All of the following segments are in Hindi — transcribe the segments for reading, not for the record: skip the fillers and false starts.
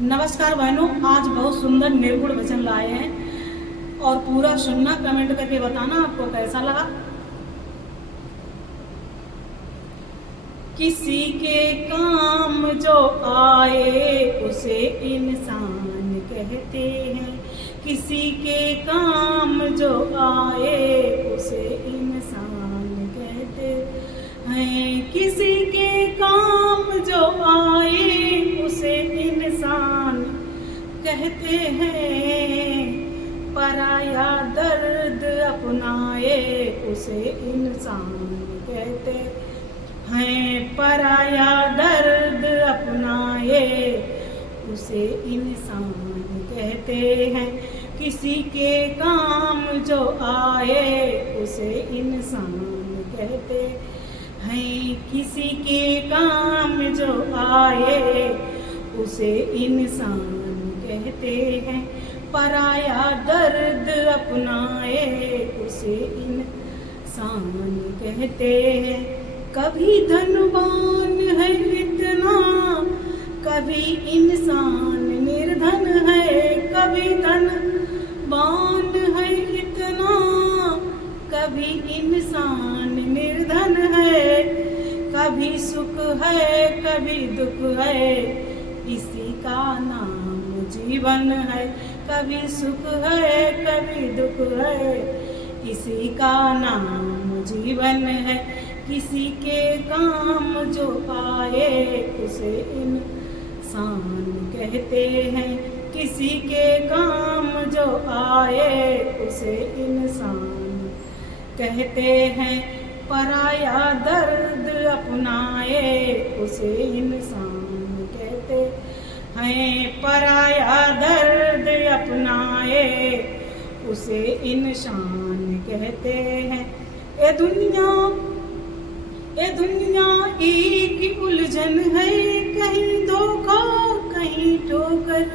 नमस्कार बहनों, आज बहुत सुंदर निर्गुण भजन लाए हैं और पूरा सुनना, कमेंट करके बताना आपको कैसा लगा। किसी के काम जो आए उसे इंसान कहते हैं। किसी के काम जो आए उसे इंसान कहते हैं। किसी के काम जो आए उसे इंसान कहते हैं। पराया दर्द अपनाए उसे इंसान कहते हैं। पराया दर्द अपनाए उसे इंसान कहते हैं। किसी के काम जो आए उसे इंसान कहते हैं। किसी के काम जो आए उसे इंसान कहते हैं। पराया दर्द अपनाए उसे इंसान कहते हैं। कभी धनवान है इतना, कभी इंसान निर्धन है। कभी धनवान है इतना, कभी इंसान निर्धन है। कभी सुख है कभी दुख है, इसी का नाम जीवन है। कभी सुख है कभी दुख है, इसी का नाम जीवन है। किसी के काम जो आए उसे इंसान कहते हैं। किसी के काम जो आए उसे इंसान कहते हैं। पराया दर्द अपनाए उसे इंसान कहते हैं। पराया दर्द अपनाए उसे इंसान कहते हैं। ए दुनिया एक उलझन है, कहीं धोखा कहीं ठोकर।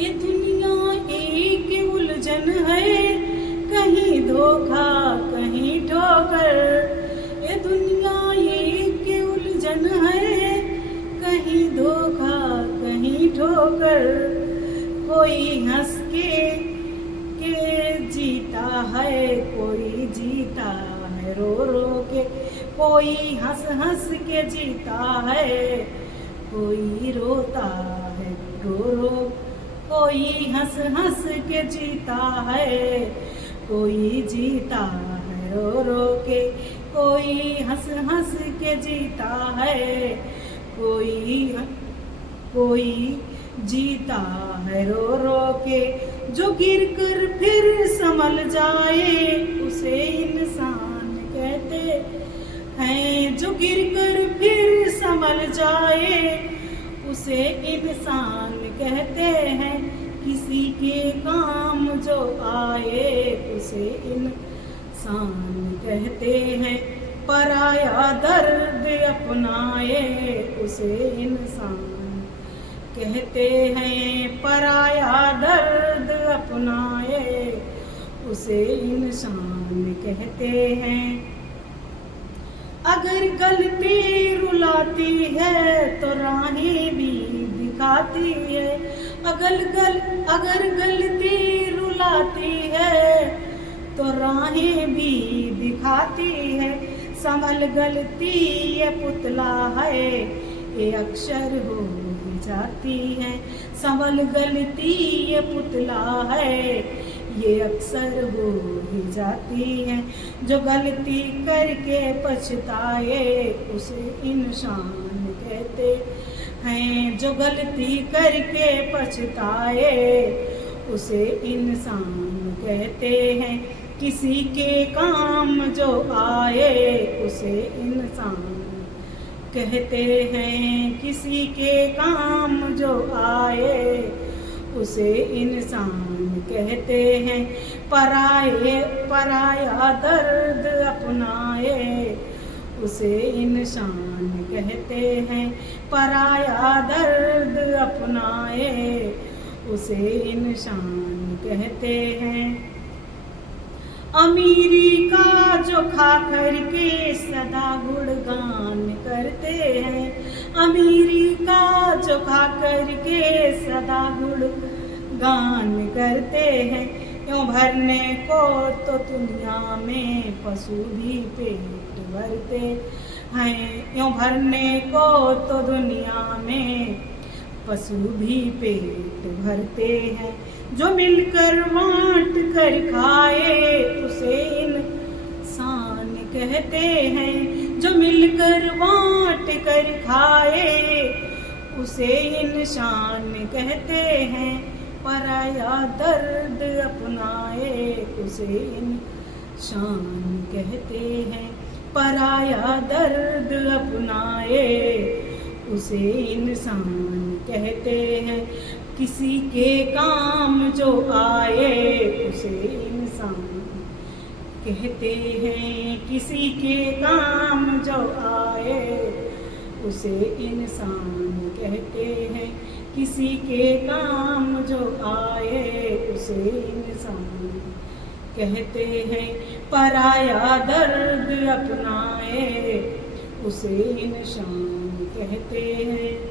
ये दुनिया एक उलझन है, कहीं धोखा कहीं ठोकर। ये दुनिया एक उलझन है, कहीं धोखा कहीं ठोकर। कोई हंस के जीता है, कोई जीता है रो रो के। कोई हंस हंस के जीता है, कोई रोता है रो रो। कोई हंस हंस के जीता है, कोई जीता है रो रो के। कोई हंस हंस के जीता है, कोई जीता है रो रो के। जो गिर कर फिर संभल जाए उसे इंसान कहते हैं। जो गिर कर फिर संभल जाए उसे इंसान कहते हैं। किसी के काम जो आए उसे इंसान कहते हैं। पराया दर्द अपनाए उसे इंसान कहते हैं। पराया दर्द अपनाए उसे इंसान कहते हैं। अगर गलती रुलाती है तो राहें भी दिखाती है। अगर गलती रुलाती है तो राहें भी दिखाती है। संभल गलती ये पुतला है, ये अक्सर हो ही जाती है। संभल गलती ये पुतला है, ये अक्सर हो ही जाती है। जो गलती करके पछताए उसे इंसान कहते हैं। जो गलती करके पछताए उसे इंसान कहते हैं। किसी के काम जो आए उसे इंसान कहते हैं। किसी के काम जो आए उसे इंसान कहते हैं। पराया दर्द अपनाए उसे इंसान कहते हैं। पराया दर्द अपनाए उसे इंसान कहते हैं। अमीरी का जो खा करके सदा गुणगान करते हैं। अमीरी का जो खा करके सदा गुण गान करते हैं, यूँ भरने को तो दुनिया में पशु भी पेट भरते हैं, यूँ भरने को तो दुनिया में पशु भी पेट भरते हैं। जो मिलकर बाँट कर खाए उसे इंसान कहते हैं, जो मिलकर बाँट कर खाए उसे इंसान कहते हैं। पराया दर्द अपनाए उसे इंसान कहते हैं, पराया दर्द अपनाए उसे इंसान कहते हैं। किसी के काम जो आए उसे इंसान कहते हैं, किसी के काम जो आए उसे इंसान कहते हैं, किसी के काम जो आए उसे इंसान कहते हैं। पराया दर्द अपनाए उसे इंसान कहते हैं।